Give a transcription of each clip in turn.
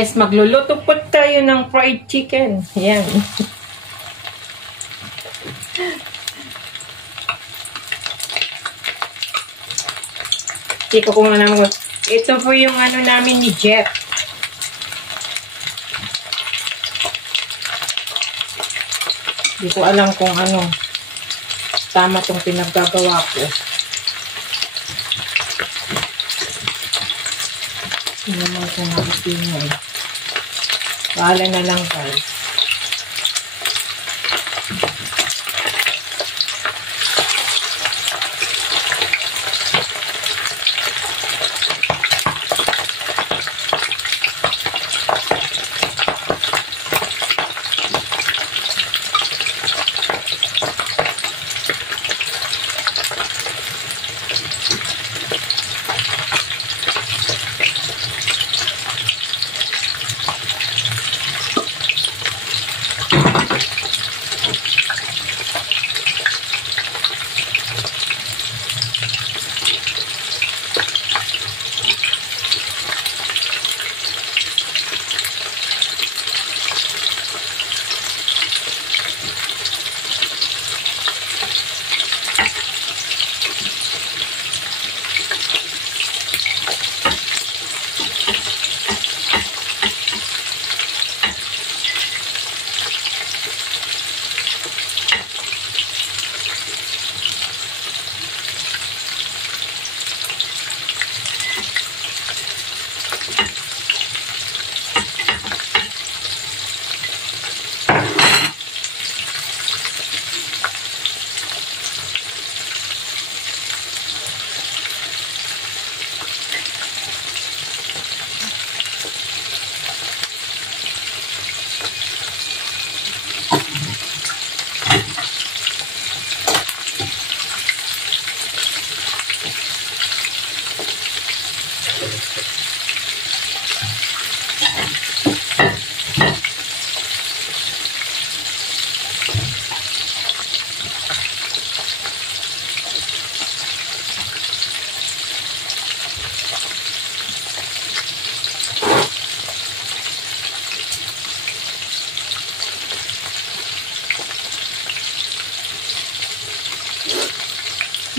guys, magluluto po tayo ng fried chicken. Yan. Ito ko muna naman. Ito po yung ano namin ni Jeff. Hindi ko alam kung ano tama tong pinaggagawa ko. Hindi naman ko nakatingin. Bahala na lang guys.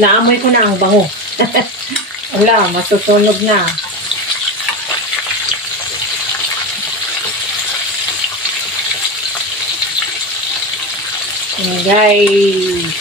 Naamoy ko na ang bango. Wala, masusunog na. And guys.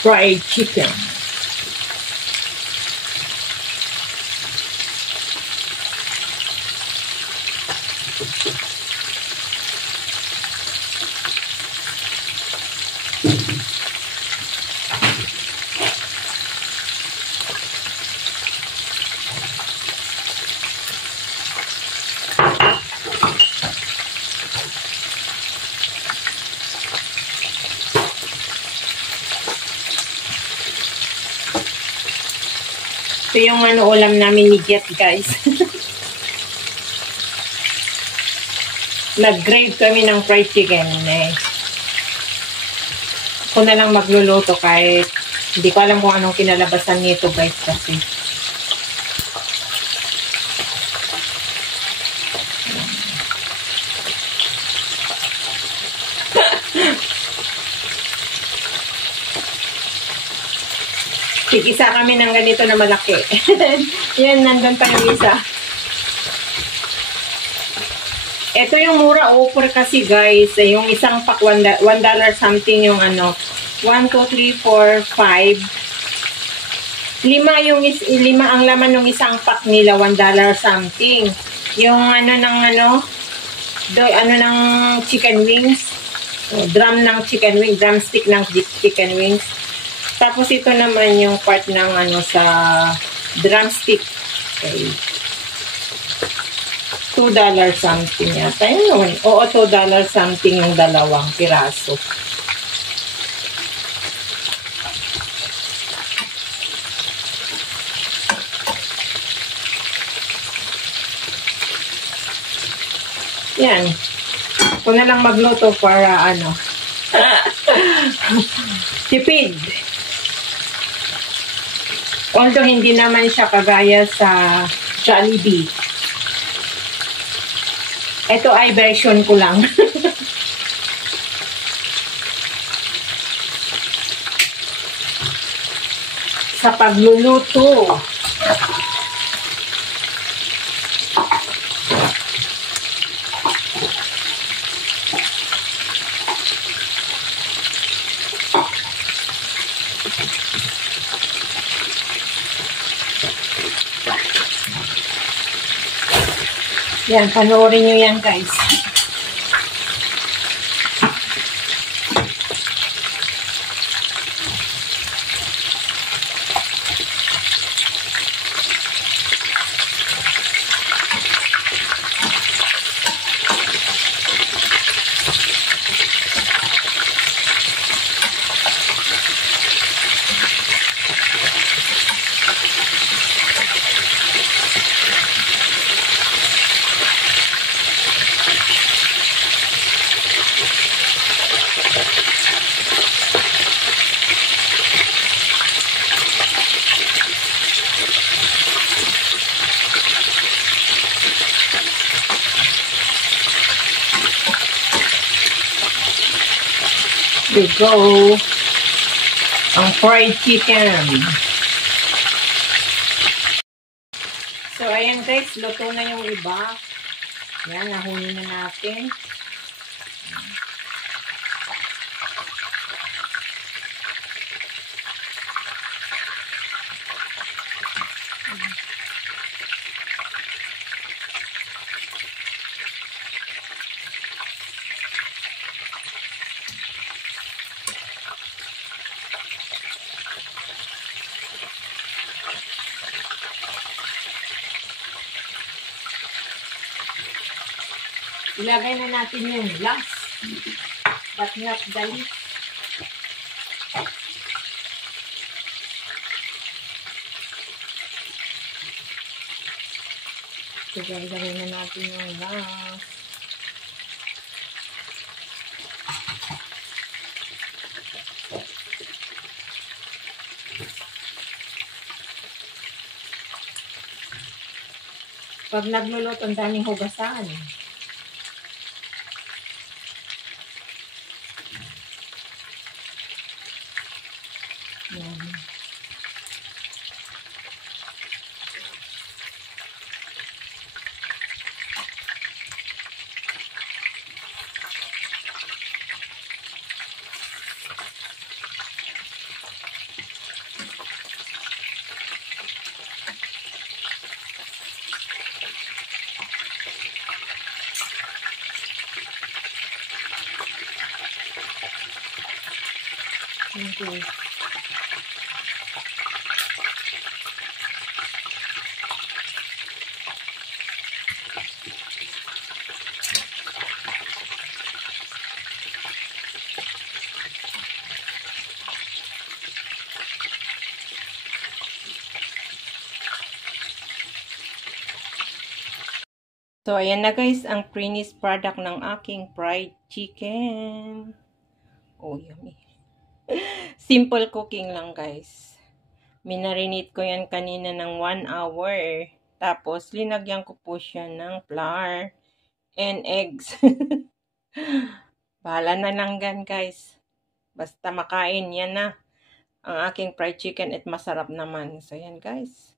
Fried chicken. Ito yung ano ulam namin ni Jet, guys. Nag-grave kami ng fried chicken. Eh. Ako na lang magluluto kahit hindi ko alam kung anong kinalabasan nito, guys, kasi. Tig-isa kami ng ganito na malaki. Yan, nandun pa yung isa. Ito yung mura offer kasi guys. Yung isang pack, $1 something yung ano. 1, 2, 3, 4, 5. Lima ang laman ng isang pack nila. $1 something. Yung ano ng ano. Ng chicken wings. Drum ng chicken wings. Drumstick ng chicken wings. Tapos ito naman yung part ng ano sa drumstick. Okay. $2 something yata. Yun, oo, $2 something yung dalawang piraso. Yan. Ako na lang magluto para ano. Tipid. Although hindi naman siya kagaya sa Jollibee. Ito ay version ko lang. Sa pagluluto. Yan, panoorin nyo yan, guys. Here we go. Ang fried chicken. So, ayan guys, luto na yung iba. Yan, nahunin na natin. Ilagay na natin yung last, but not the least. So, ilagay na natin yung last. Pag nagluluto, ang daming hugasan. Yan. Okay. So, ayan na guys, ang finished product ng aking fried chicken. Oh, yummy. Simple cooking lang guys. Minarinate ko yan kanina ng 1 hour. Tapos, linagyan ko po siya ng flour and eggs. Bahala na lang gan guys. Basta makain, yan na. Ang aking fried chicken at masarap naman. So, yan guys.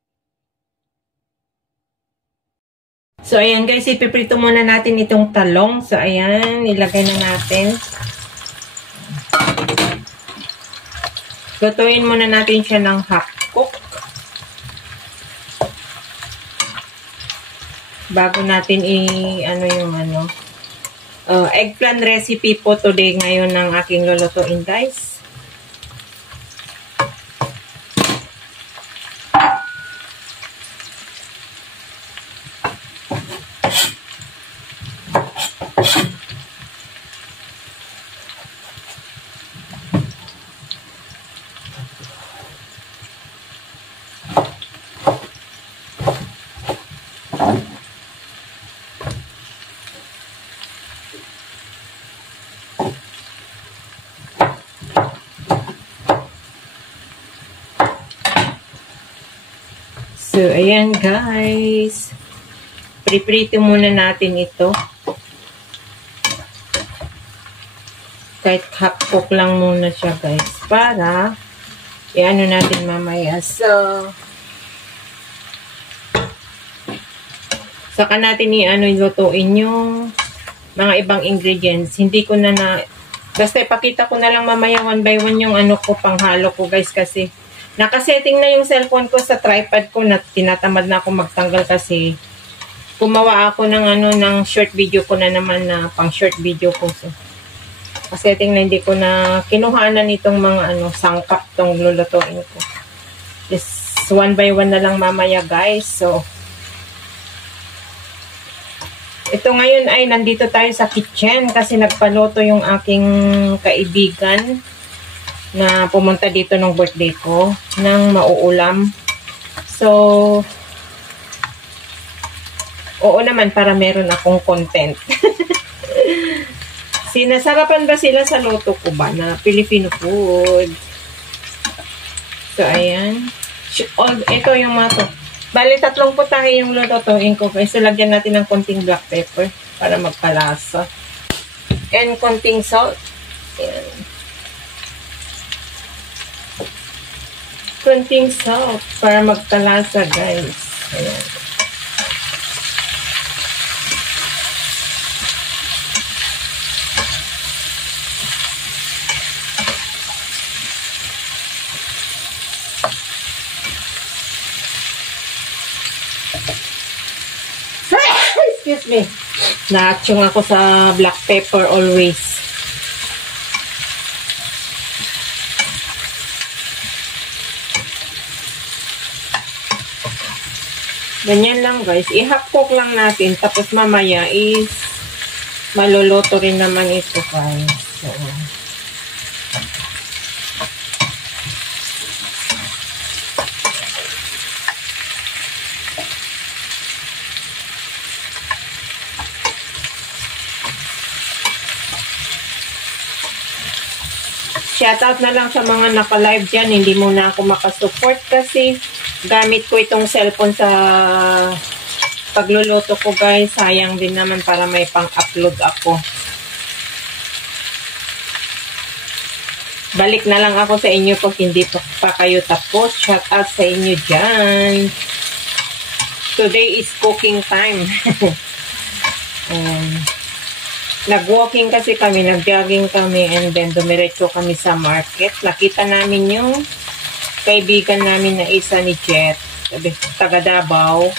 So, ayan guys, ipiprito muna natin itong talong. So, ayan, ilagay na natin. Lutuin muna natin siya ng half cook. Bago natin eggplant recipe po today ngayon ng aking lulutuin guys. So, ayan guys. Priprito muna natin ito. Kahit half cook lang muna siya guys. Para, i-ano natin mamaya. So, saka natin i-ano lutuin yung mga ibang ingredients. Hindi ko na basta ipakita ko na lang mamaya one by one yung ano ko, panghalo ko guys kasi nakasetting na yung cellphone ko sa tripod ko na tinatamad na ako magtanggal kasi gumawa ako ng ano ng short video ko na naman na pang short video ko. So, nakasetting na hindi ko na kinuhanan itong mga ano sangkap tong lulutuin ko. Just one by one na lang mamaya guys. So, ito ngayon ay nandito tayo sa kitchen kasi nagpaluto yung aking kaibigan na pumunta dito nung birthday ko ng mauulam. So, oo naman para meron akong content. Sinasarapan ba sila sa luto ko ba na Filipino food? So, ayan. Ito yung mga to. Bali, 3 putahe yung lutuin ko. So, lagyan natin ng konting black pepper para magpalasa. And konting salt. Ayan. Konting salt para magtalasa guys. Ayan. Excuse me. Na-atchong ako sa black pepper always. Ganyan lang guys. I-half cook lang natin. Tapos mamaya is maluluto rin naman ito guys. So, shoutout na lang sa mga naka-live dyan. Hindi muna ako makasupport kasi gamit ko itong cellphone sa pagluluto ko guys. Sayang din naman para may pang-upload ako. Balik na lang ako sa inyo pag hindi pa kayo tapos. Shoutout sa inyo dyan. Today is cooking time. Nag-walking kasi kami, nag-jogging kami, and then dumiretso kami sa market. Nakita namin yung kaibigan namin na isa ni Jet, taga Davao,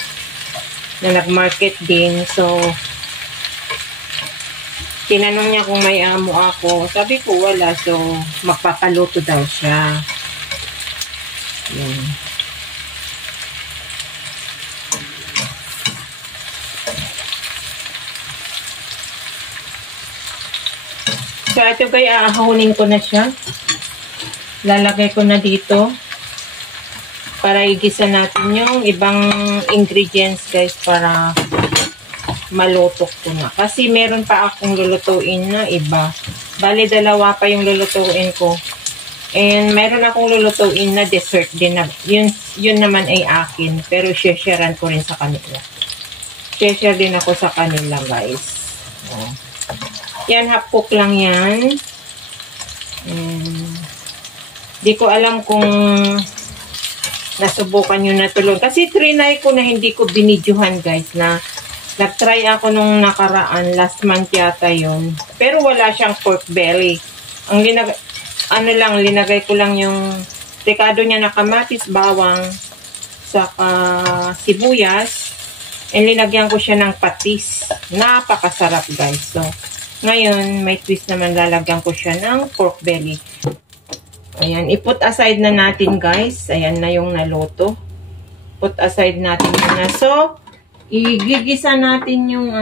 na nag-market din. So, tinanong niya kung may amo ako. Sabi ko, wala. So, magpapaluto daw siya. Yan. So, ito guys, ahahunin ko na siya. Lalagay ko na dito. Para igisa natin yung ibang ingredients guys para maluto ko na. Kasi meron pa akong lulutuin na iba. Bali, 2 pa yung lulutuin ko. And meron akong lulutuin na dessert din. Yun naman ay akin. Pero share-sharean ko rin sa kanila. Share din ako sa kanila guys. Oh. Yan, half cook lang yan. Di ko alam kung nasubukan nyo na tulong. Kasi trinay ko na hindi ko binidyohan guys na nag-try ako nung nakaraan. Last month yata yun. Pero wala siyang pork belly. Ang linagay ko lang yung rekado niya na kamatis, bawang, saka sibuyas. And linagyan ko siya ng patis. Napakasarap guys. So, ngayon, may twist naman, lalagyan ko siya ng pork belly. Ayan, i-put aside na natin guys. Ayan na yung naluto. Put aside natin muna. So, igigisa natin yung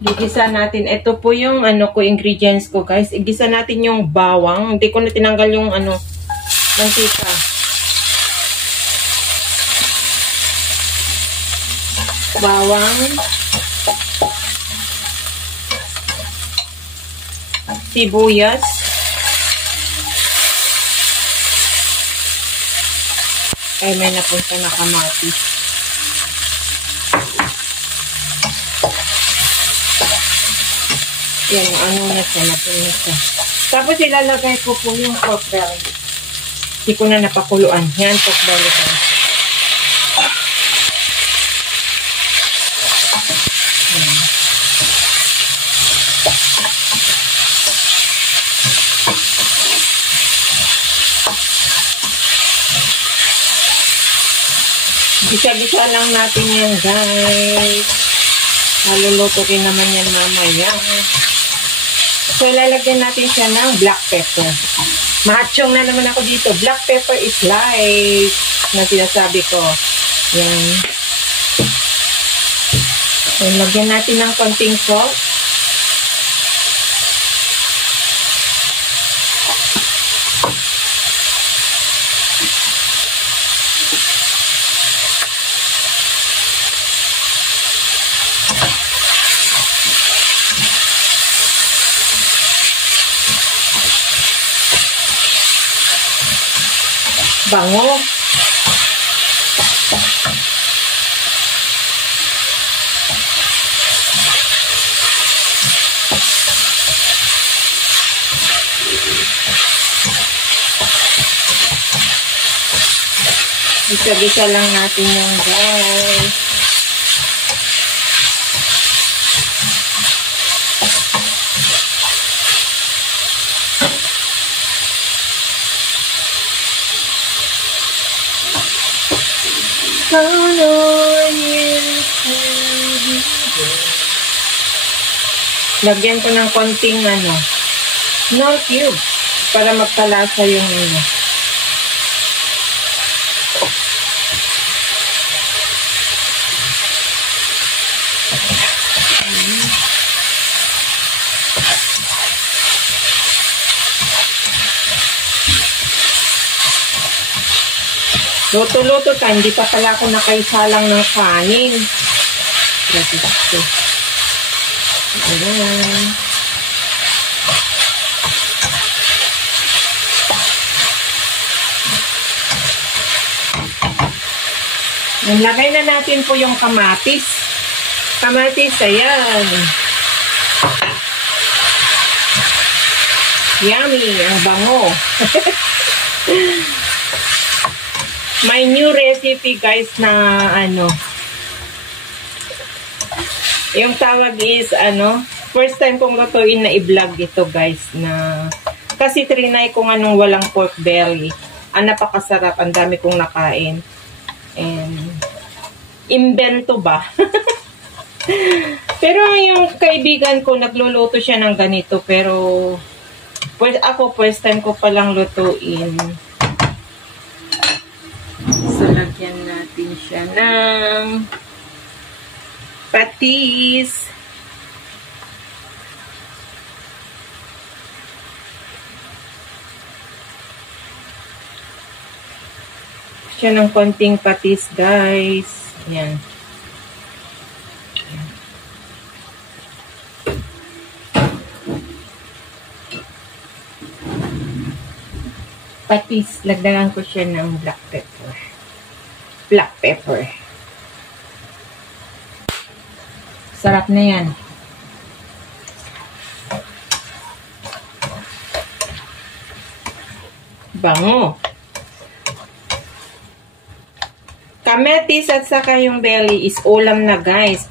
Gigisa natin. Ito po yung ano ko, ingredients ko, guys. Igisa natin yung bawang. Hindi ko na tinanggal yung ano, mantika. Bawang. Sibuyas. Ay, may napunta na kamatis. Yan, ano na siya, napunin siya. Tapos ilalagay ko po yung pork belly. Hindi ko na napakuluan. Yan, pork belly ko. Gisa-gisa lang natin yan, guys. Maluluto rin naman yan mamaya. So, ilalagyan natin siya ng black pepper. Machong na naman ako dito. Black pepper is life na sinasabi ko. Yan. So, lagyan natin ng konting salt. Bango. Gisa-gisa lang natin yung guys. Lagyan ko ng konting ano, Knorr cube para magkalasa yung ano. Luto-luto ka, hindi pa pala ako nakaisalang ng kanin. Grabe ito. Ayan. Nalagay na natin po yung kamatis. Kamatis, ayan. Yummy, ang bango. May new recipe guys na ano. Yung tawag is ano, first time kong lutuin na i-vlog ito guys na kasi trinay kung anong walang pork belly. Ang napakasarap, ang dami kong nakain. And imbento ba? Pero yung kaibigan ko nagluluto siya ng ganito pero pues ako first time ko palang lutuin. So, lagyan natin siya ng patis. Siya ng konting patis, guys. Yan. Patis, lagdagan ko siya ng black pepper. Black pepper. Sarap na yan. Bango. Kamatis at saka yung belly is ulam na guys.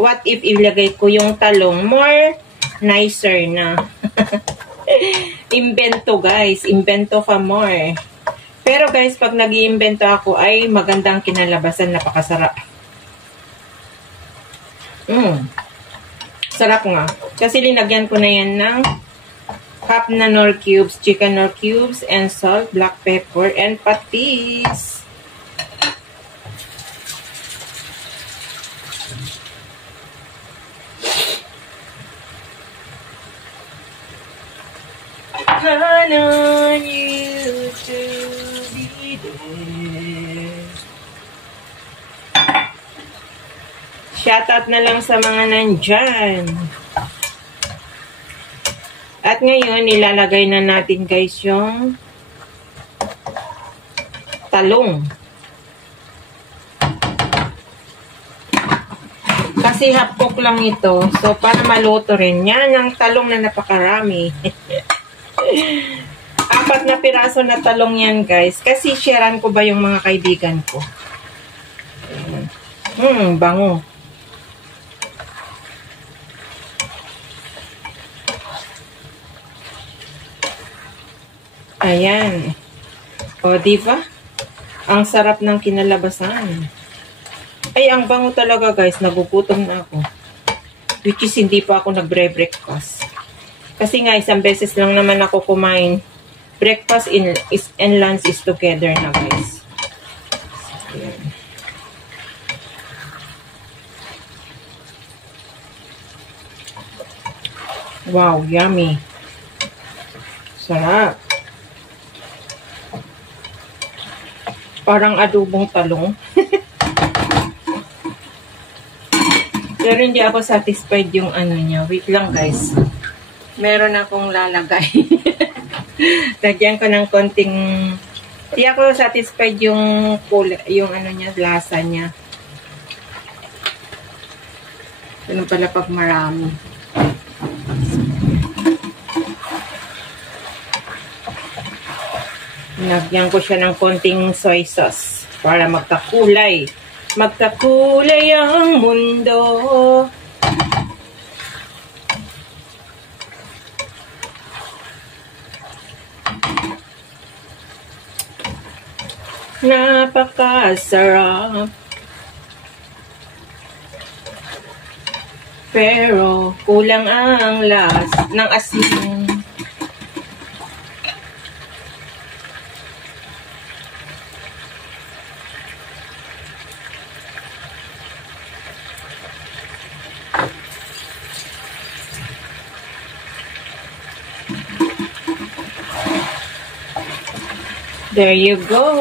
What if ilagay ko yung talong? More nicer na. Invento guys. Invento pa more. Pero guys, pag nag-iimbento ako ay magandang kinalabasan. Napakasarap. Sarap nga. Kasi linagyan ko na yan ng half na Knorr cubes, chicken Knorr cubes, and salt, black pepper, and patis. count on you to be there. Shoutout na lang sa mga nandyan. At ngayon, ilalagay na natin guys yung talong. Kasi half cook lang ito. So, para maluto rin. Yan ang talong na napakarami. 4 na piraso na talong yan, guys. Kasi sharean ko ba yung mga kaibigan ko. Bango. Ayan. O, diba? Ang sarap ng kinalabasan. Ay, ang bango talaga guys. Nagugutom na ako. Which is, hindi pa ako nagbre-breakfast. Kasi nga, isang beses lang naman ako kumain. Breakfast and lunch is together na guys. So, ayan. Wow, yummy. Sarap. Parang adobong talong. Pero hindi ako satisfied yung ano niya. Wait lang guys. Meron akong lalagay. Lagyan ko ng konting... Hindi ako satisfied yung ano niya, lasa niya. Ganun pala pag marami. Lagyan ko siya ng konting soy sauce para magkakulay. Magkakulay ang mundo. Napakasarap. Pero kulang ang ng asin. There you go.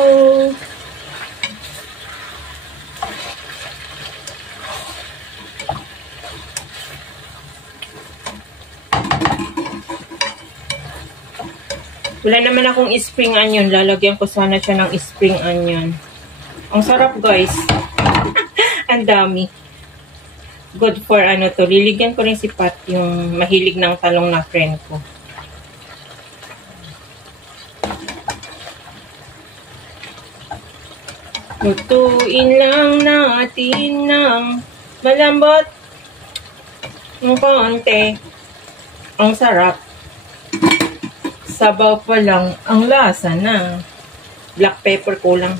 Wala naman akong spring onion. Lalagyan ko sana siya ng spring onion. Ang sarap guys. Ang dami. Good for ano to. Liligyan ko rin si Pat yung mahilig ng talong na friend ko. Lutuin lang natin ng malambot ng konti. Ang sarap. Sabaw pa lang. Ang lasa na. Black pepper ko lang.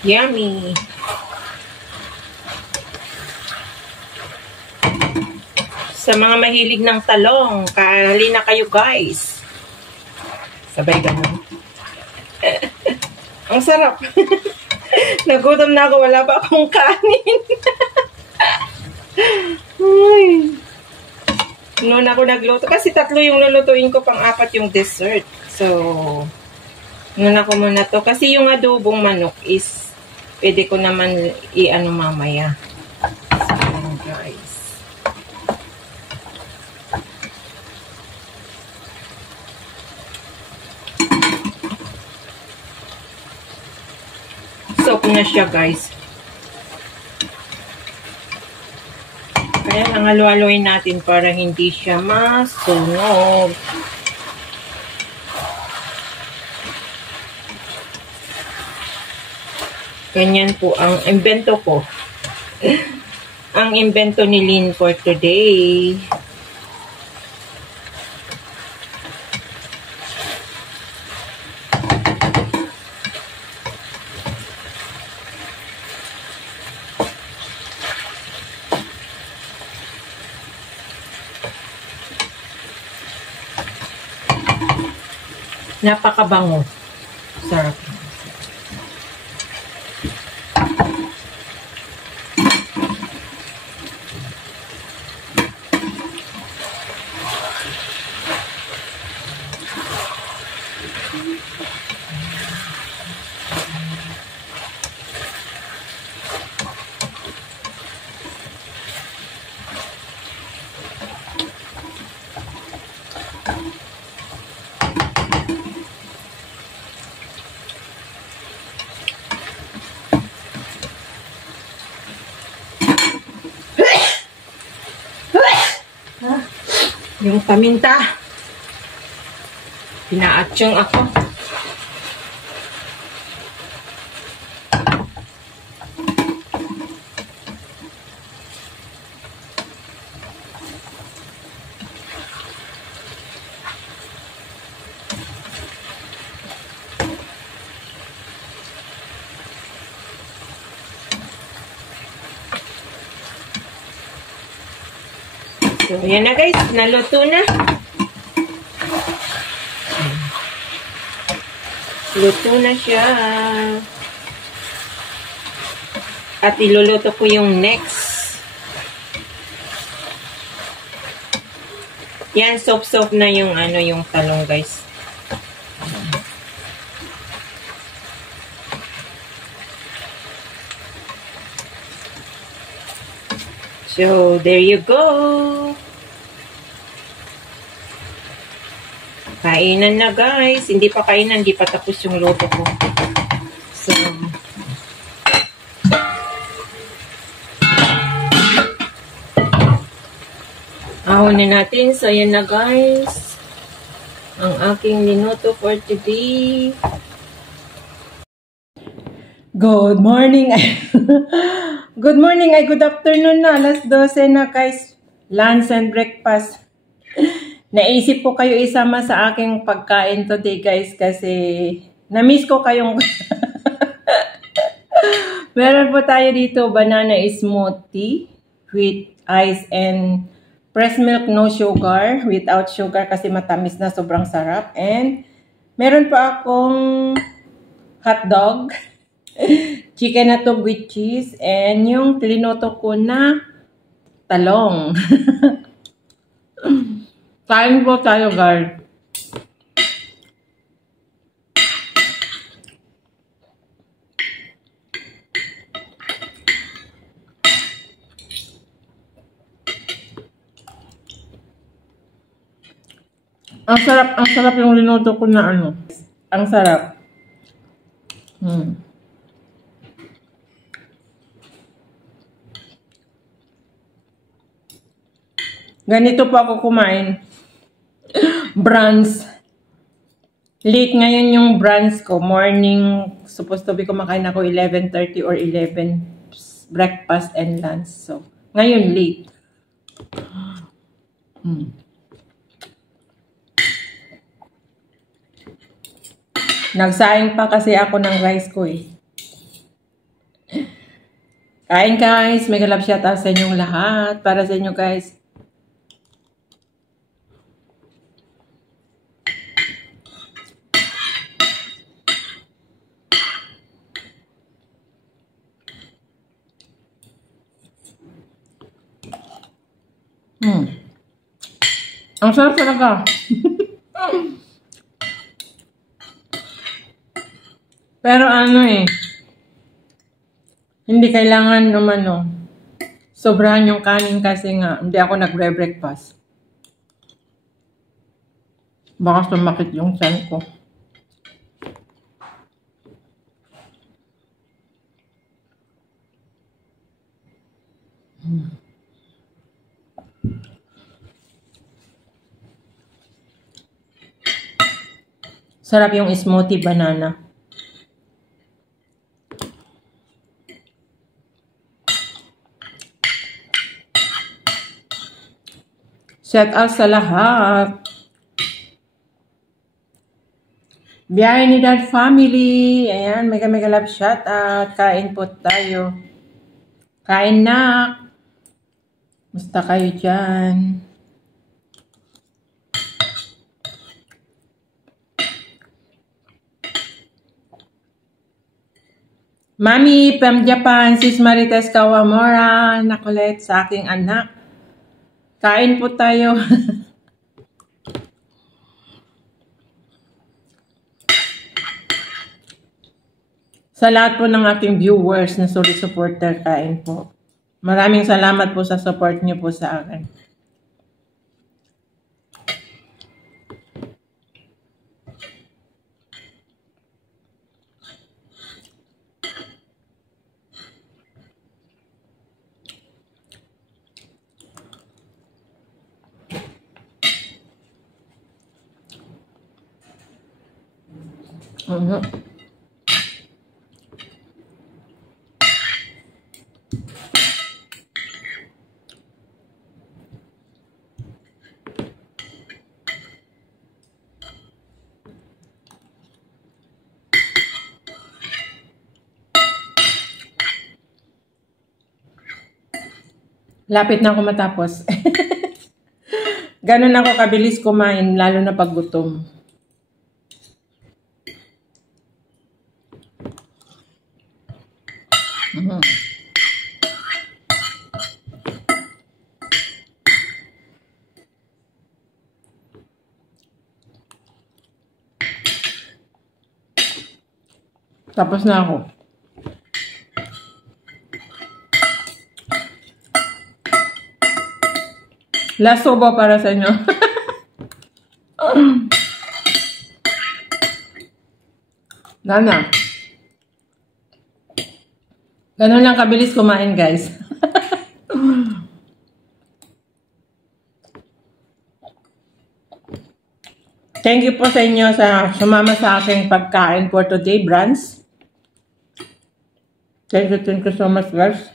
Yummy. Sa mga mahilig ng talong, kali na kayo guys. Sabay ganun. Ang sarap. Nagutom na ako, wala pa akong kanin. Ay. Noon ako nagluto. Kasi 3 yung lulutuin ko, pang-4 yung dessert. So, noon ako muna to. Kasi yung adobong manok is, pwede ko naman i-ano mamaya. So, guys. Soak na siya guys. Kaya lang halu-haluin natin para hindi siya masunog. Ganyan po ang invento ko. Ang invento ni Lynn for today. Napakabango. Sarap. Yung paminta. Pinaatsyong ako. So, yan na guys. Naluto na. Luto na siya. At iluluto ko yung next. Yan, soft-soft na yung yung talong guys. So, there you go. Kainan na guys. Hindi pa kainan. Hindi pa tapos yung luto ko. So, ahonin natin. So, yan na guys. Ang aking niluto for today. Good morning. Good morning ay good afternoon na. Alas 12 na guys. Lunch and breakfast. Naisip ko kayo isama sa aking pagkain today guys kasi na-miss ko kayong meron po tayo dito banana smoothie with ice and pressed milk, no sugar, without sugar kasi matamis na, sobrang sarap. And meron pa akong hotdog, chicken na to with cheese, and yung linoto ko na talong. Kain po tayo guys. Ang sarap yung linoto ko na Ang sarap. Ganito po ako kumain. Brunch. Late ngayon yung brunch ko. Morning, supposed to be kumakain ako 11:30 or 11. Breakfast and lunch. So, ngayon late. Nagsaing pa kasi ako ng rice ko eh. Kain guys. Mega love shoutout sa inyong lahat. Para sa inyo guys. Ang sarap talaga. Pero hindi kailangan sobrahan yung kanin kasi nga hindi ako nagre-breakfast. Baka sumakit yung tiyan ko. Sarap yung smoothie banana. Shout out sa lahat. Biyahe ni Dad family. Ayan, mega love shout out. Kain po tayo. Kain na. Basta kayo dyan. Mami from Japan, Sis Marites Kawamura, nakulit sa aking anak. Kain po tayo. Sa lahat po ng ating viewers na solid supporter, kain po. Maraming salamat po sa support niyo po sa akin. Mhm. Lapit na ako matapos. Ganun ako kabilis kumain, lalo na pag gutom. Mhm. Tapos na ako. Last subo para sa inyo. Gana. Ganun lang kabilis kumain, guys. Thank you po sa inyo sa sumama sa aking pagkain for today, Brans. Thank you so much, guys.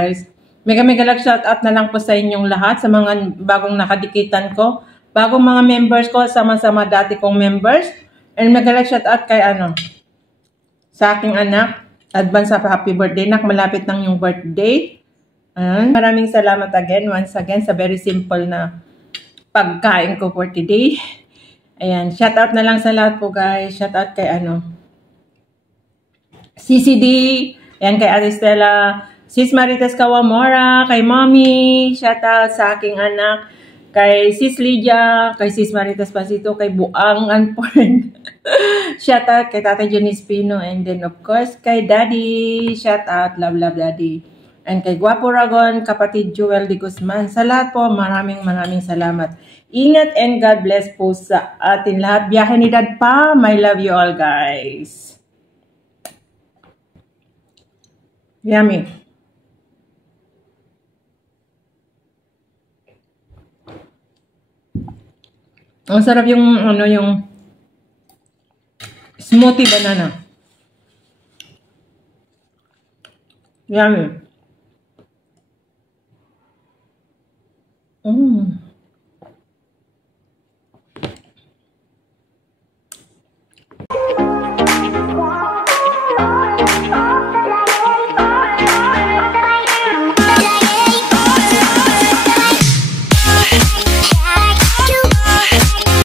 Guys, mega like shout out na lang po sa inyong lahat, sa mga bagong nakadikitan ko, bagong mga members ko, sama-sama dati kong members, and mega like shout out kay sa aking anak, advance happy birthday, nak, malapit ng yung birthday. And maraming salamat once again sa very simple na pagkain ko for today. Ayan, shout out na lang sa lahat po, guys. Shout out kay CCD, ayan, kay Ate Stella, Sis Marites Kawamora, kay Mommy, shout out sa aking anak, kay Sis Lydia, kay Sis Marites Pasito, kay Buangan Porn. Shout out kay Tata Janice Pino, and then of course kay Daddy, shout out, love Daddy. And kay Guapo Ragon, kapatid Joel de Guzman. Sa lahat po, maraming salamat. Ingat and God bless po sa atin lahat. Biyahe ni Dad pa. I love you all, guys. Yummy. Ang sarap yung yung smoothie banana. Yummy.